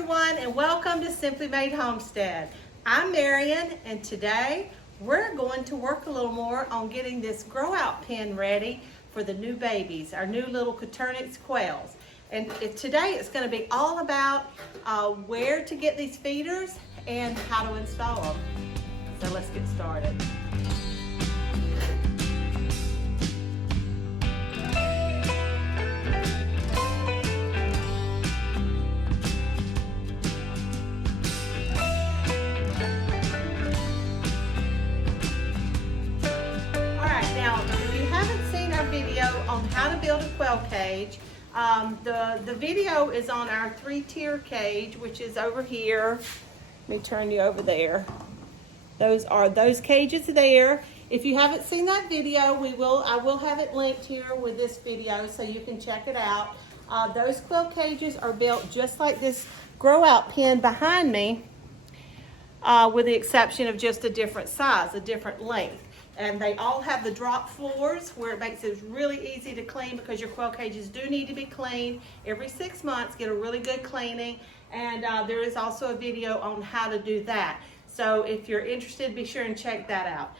everyone, and welcome to Simply Made Homestead. I'm Marian, and today we're going to work a little more on getting this grow out pen ready for the new babies, our new little Coturnix quails. And today it's going to be all about where to get these feeders and how to install them. So let's get started. On how to build a quail cage. The video is on our 3-tier cage, which is over here. Let me turn you over there. Those cages there. If you haven't seen that video, I will have it linked here with this video so you can check it out. Those quail cages are built just like this grow out pen behind me, with the exception of just a different size, a different length. And they all have the drop floors where it makes it really easy to clean, because your quail cages do need to be cleaned every 6 months, get a really good cleaning. And there is also a video on how to do that. So if you're interested, be sure and check that out.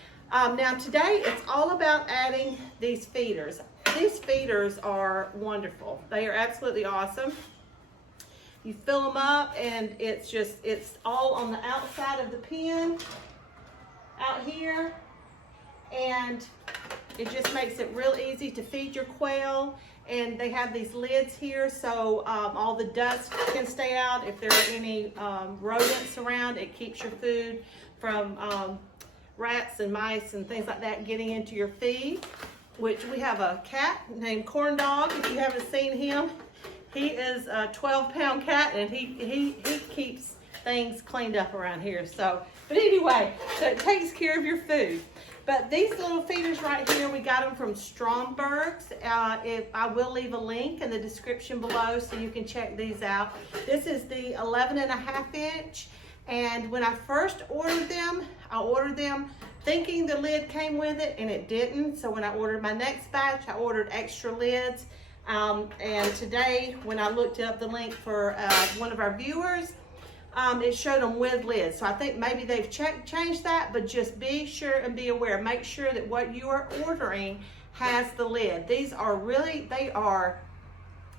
Now today it's all about adding these feeders. These feeders are wonderful. They are absolutely awesome. You fill them up and it's all on the outside of the pen out here. And it just makes it real easy to feed your quail. And they have these lids here, so all the dust can stay out. If there are any rodents around, it keeps your food from rats and mice and things like that getting into your feed. Which we have a cat named Corn Dog. If you haven't seen him, he is a 12-pound cat, and he keeps things cleaned up around here. So, but anyway, so it takes care of your food. But these little feeders right here, we got them from Stromberg's. I will leave a link in the description below so you can check these out. This is the 11.5 inch. And when I first ordered them, I ordered them thinking the lid came with it, and it didn't. So when I ordered my next batch, I ordered extra lids. And today, when I looked up the link for one of our viewers, it showed them with lids. So I think maybe they've changed that, but just be sure and be aware. Make sure that what you are ordering has the lid. These are really,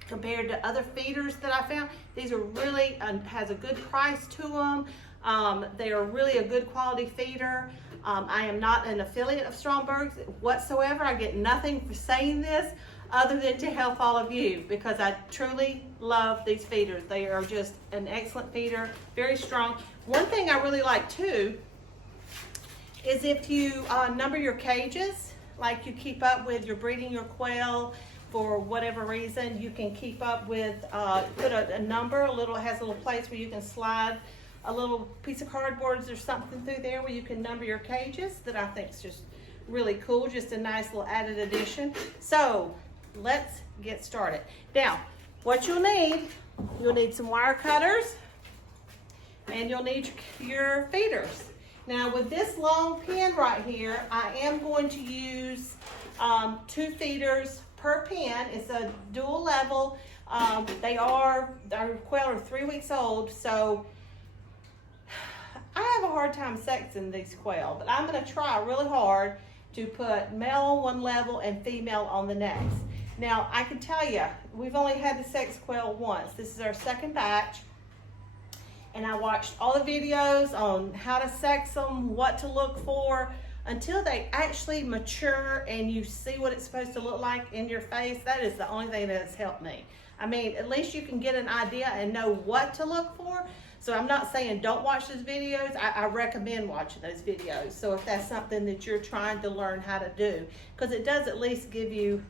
compared to other feeders that I found, these are really, has a good price to them. They are really a good quality feeder. I am not an affiliate of Stromberg's whatsoever. I get nothing for saying this other than to help all of you, because I truly love these feeders. They are just an excellent feeder, very strong. One thing I really like too is if you number your cages, like you keep up with, you're breeding your quail for whatever reason, you can keep up with, put a number, it has a little place where you can slide a little piece of cardboard or something through there where you can number your cages. That I think is just really cool, just a nice little added addition. So let's get started. Now, what you'll need some wire cutters, and you'll need your feeders. Now with this long pen right here, I am going to use 2 feeders per pen. It's a dual level. Our quail are 3 weeks old, so I have a hard time sexing these quail, but I'm going to try really hard to put male on one level and female on the next. Now, I can tell you, we've only had the sex quail once. This is our second batch. And I watched all the videos on how to sex them, what to look for, until they actually mature and you see what it's supposed to look like in your face. That is the only thing that has helped me. I mean, at least you can get an idea and know what to look for. So I'm not saying don't watch those videos. I recommend watching those videos. So if that's something that you're trying to learn how to do, because it does at least give you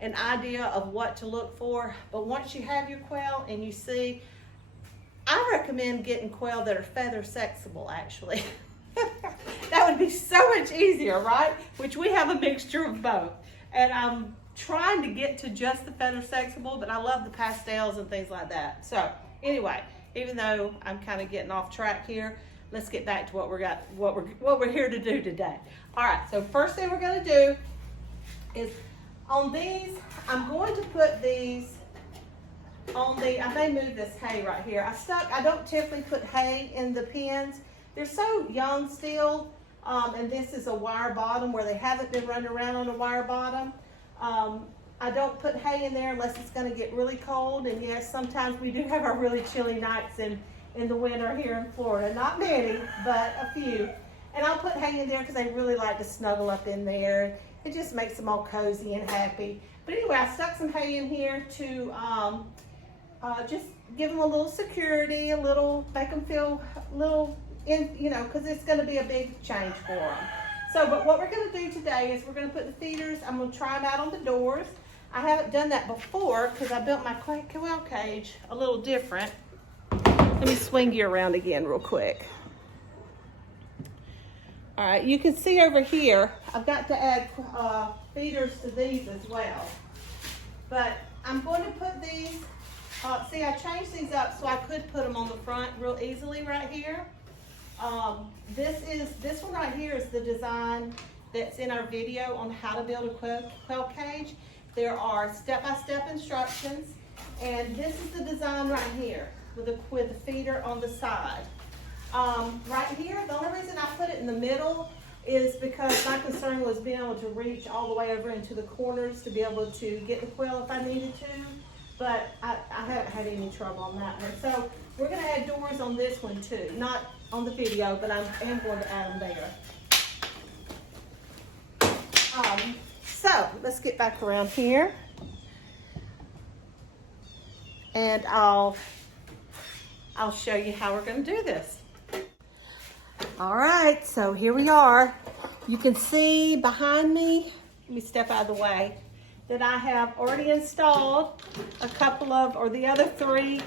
an idea of what to look for. But once you have your quail and you see, I recommend getting quail that are feather sexable, actually. That would be so much easier, right? Which we have a mixture of both. And I'm trying to get to just the feather sexable, but I love the pastels and things like that. So anyway, even though I'm kind of getting off track here, let's get back to what we're here to do today. All right, so first thing we're going to do is on these, I'm going to put these I may move this hay right here. I don't typically put hay in the pens. They're so young still, and this is a wire bottom where they haven't been running around on a wire bottom. I don't put hay in there unless it's gonna get really cold, and yes, sometimes we do have our really chilly nights in the winter here in Florida. Not many, but a few. And I'll put hay in there because they really like to snuggle up in there. It just makes them all cozy and happy. But anyway, I stuck some hay in here to just give them a little security, make them feel a little, because it's going to be a big change for them. So, but what we're going to do today is we're going to put the feeders, I'm going to try them out on the doors. I haven't done that before because I built my quail cage a little different. Let me swing you around again real quick. All right, you can see over here, I've got to add feeders to these as well. But I'm going to put these, see, I changed these up so I could put them on the front real easily right here. This one right here is the design that's in our video on how to build a quail cage. There are step-by-step instructions, and this is the design right here with the feeder on the side. Right here, the only reason I put it in the middle is because my concern was being able to reach all the way over into the corners to be able to get the quail if I needed to, but I haven't had any trouble on that one. So we're going to add doors on this one too, not on the video, but I am going to add them there. So let's get back around here, and I'll show you how we're going to do this. All right, so here we are. You can see behind me, let me step out of the way, that I have already installed a couple of, or the other 3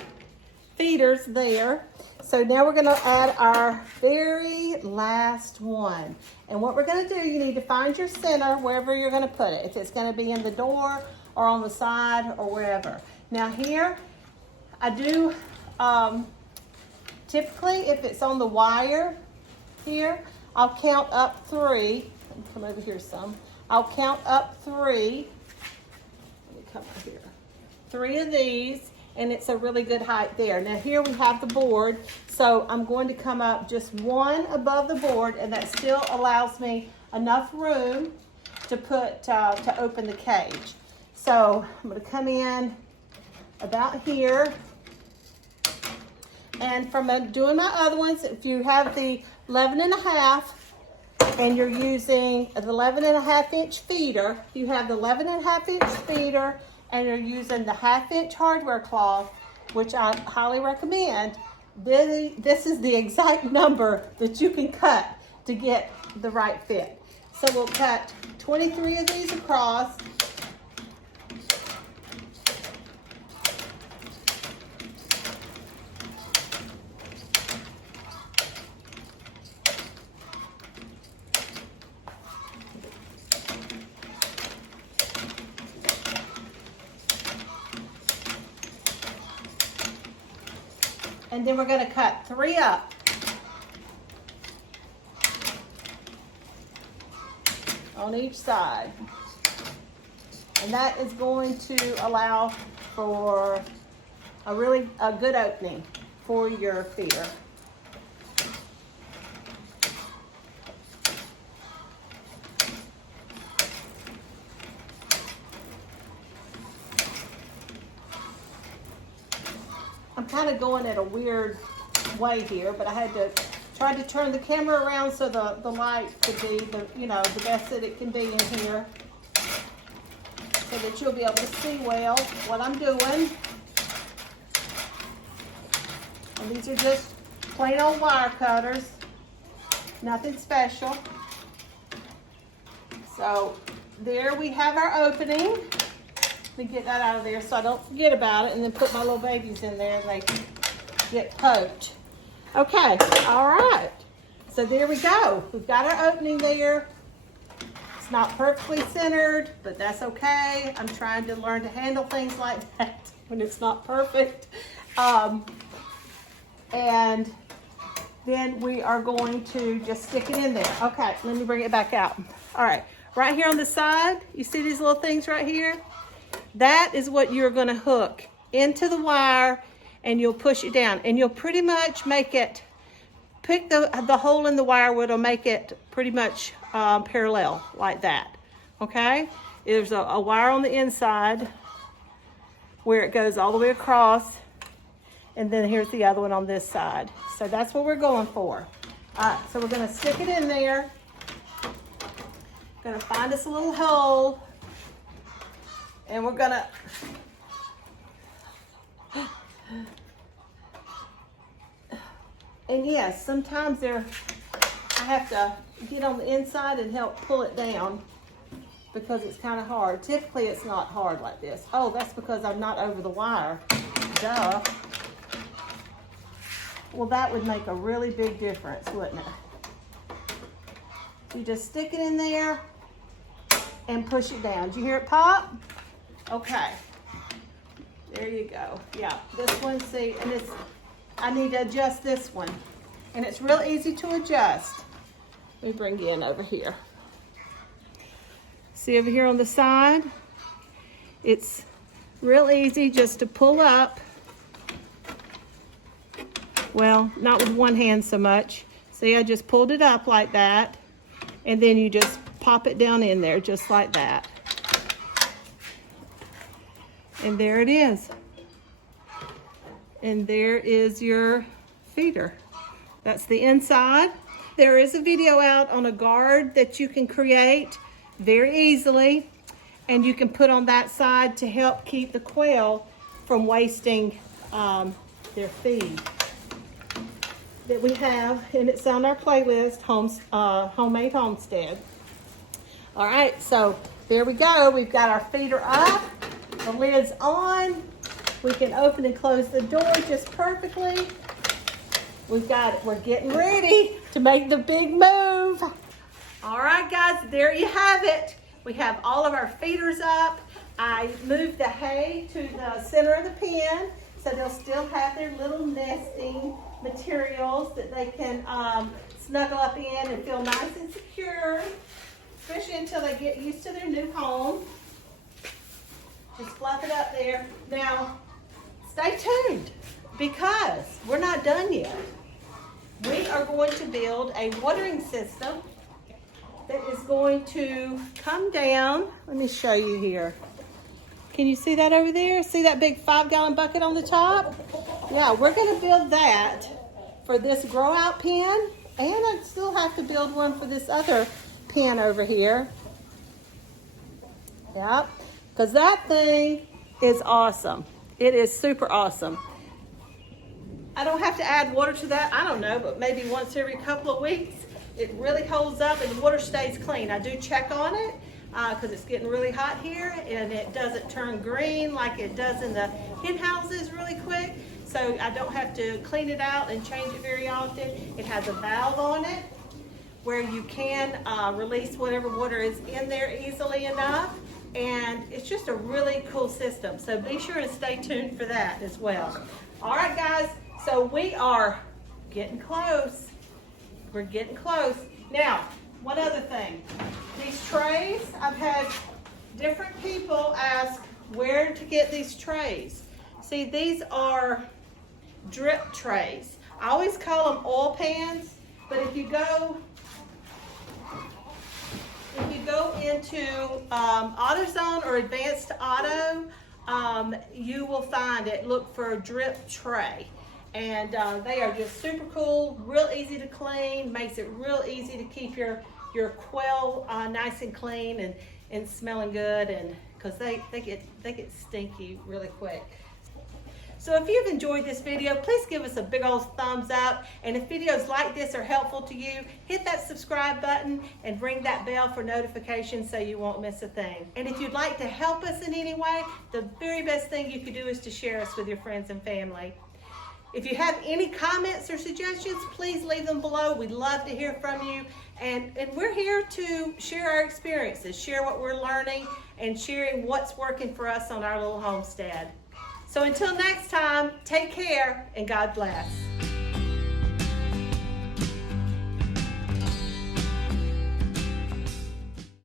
feeders there. So now we're gonna add our very last one. And what we're gonna do, you need to find your center wherever you're gonna put it. If it's gonna be in the door or on the side or wherever. Now here, I do, typically if it's on the wire here, I'll count up 3. Let me come over here some. I'll count up 3. Let me come over here. 3 of these, and it's a really good height there. Now here we have the board, so I'm going to come up just 1 above the board, and that still allows me enough room to put to open the cage. So I'm going to come in about here, and from doing my other ones, if you have the 11.5 and you're using the 11.5-inch feeder, you have the 11.5-inch feeder and you're using the 1/2-inch hardware cloth, which I highly recommend, this is the exact number that you can cut to get the right fit. So we'll cut 23 of these across. And then we're going to cut 3 up. On each side. And that is going to allow for a good opening for your feeder. I'm kind of going at a weird way here, but I had to try to turn the camera around so the light could be the best that it can be in here, so that you'll be able to see well what I'm doing. And these are just plain old wire cutters, nothing special. So there we have our opening. Let me get that out of there so I don't forget about it, and then put my little babies in there and they get poked. Okay, all right. So there we go. We've got our opening there. It's not perfectly centered, but that's okay. I'm trying to learn to handle things like that when it's not perfect. And then we are going to just stick it in there. Okay, let me bring it back out. All right, right here on the side, you see these little things right here? That is what you're going to hook into the wire and you'll push it down. And you'll pretty much make it, pick the hole in the wire where it'll make it pretty much parallel like that, okay? There's a wire on the inside where it goes all the way across, and then here's the other one on this side. So that's what we're going for. All right, so we're gonna stick it in there. Gonna find us a little hole, and we're gonna and yes, sometimes I have to get on the inside and help pull it down because it's kind of hard. Typically it's not hard like this. Oh, that's because I'm not over the wire. Duh. Well, that would make a really big difference, wouldn't it? You just stick it in there and push it down. Did you hear it pop? Okay. There you go. Yeah, this one, see, and I need to adjust this one. And it's real easy to adjust. Let me bring you in over here. See over here on the side? It's real easy just to pull up. Well, not with one hand so much. See, I just pulled it up like that. And then you just pop it down in there just like that. And there it is. And there is your feeder. That's the inside. There is a video out on a guard that you can create very easily, and you can put on that side to help keep the quail from wasting their feed that we have, and it's on our playlist, Homemade Homestead. All right, so there we go. We've got our feeder up, the lid's on. We can open and close the door just perfectly. We've got it. We're getting ready to make the big move. All right, guys, there you have it. We have all of our feeders up. I moved the hay to the center of the pen so they'll still have their little nesting materials that they can snuggle up in and feel nice and secure, especially until they get used to their new home. Just fluff it up there. Now, stay tuned because we're not done yet. We are going to build a watering system that is going to come down. Let me show you here. Can you see that over there? See that big 5-gallon bucket on the top? Yeah, we're going to build that for this grow out pen, and I still have to build one for this other pen over here. Yep, because that thing is awesome. It is super awesome. I don't have to add water to that, I don't know, but maybe once every couple of weeks. It really holds up and the water stays clean. I do check on it because it's getting really hot here and it doesn't turn green like it does in the hen houses really quick. So I don't have to clean it out and change it very often. It has a valve on it where you can release whatever water is in there easily enough. And it's just a really cool system. So be sure to stay tuned for that as well. All right, guys, so we are getting close. We're getting close. Now, one other thing. These trays, I've had different people ask where to get these trays. See, these are drip trays. I always call them oil pans, but if you go into AutoZone or Advanced Auto, you will find it. Look for a drip tray. And they are just super cool, real easy to clean, makes it real easy to keep your quail nice and clean and smelling good, and because they get stinky really quick. So if you've enjoyed this video, please give us a big old thumbs up, and if videos like this are helpful to you, hit that subscribe button and ring that bell for notifications so you won't miss a thing. And if you'd like to help us in any way, the very best thing you could do is to share us with your friends and family. If you have any comments or suggestions, please leave them below. We'd love to hear from you. And we're here to share our experiences, share what we're learning, and sharing what's working for us on our little homestead. So until next time, take care and God bless.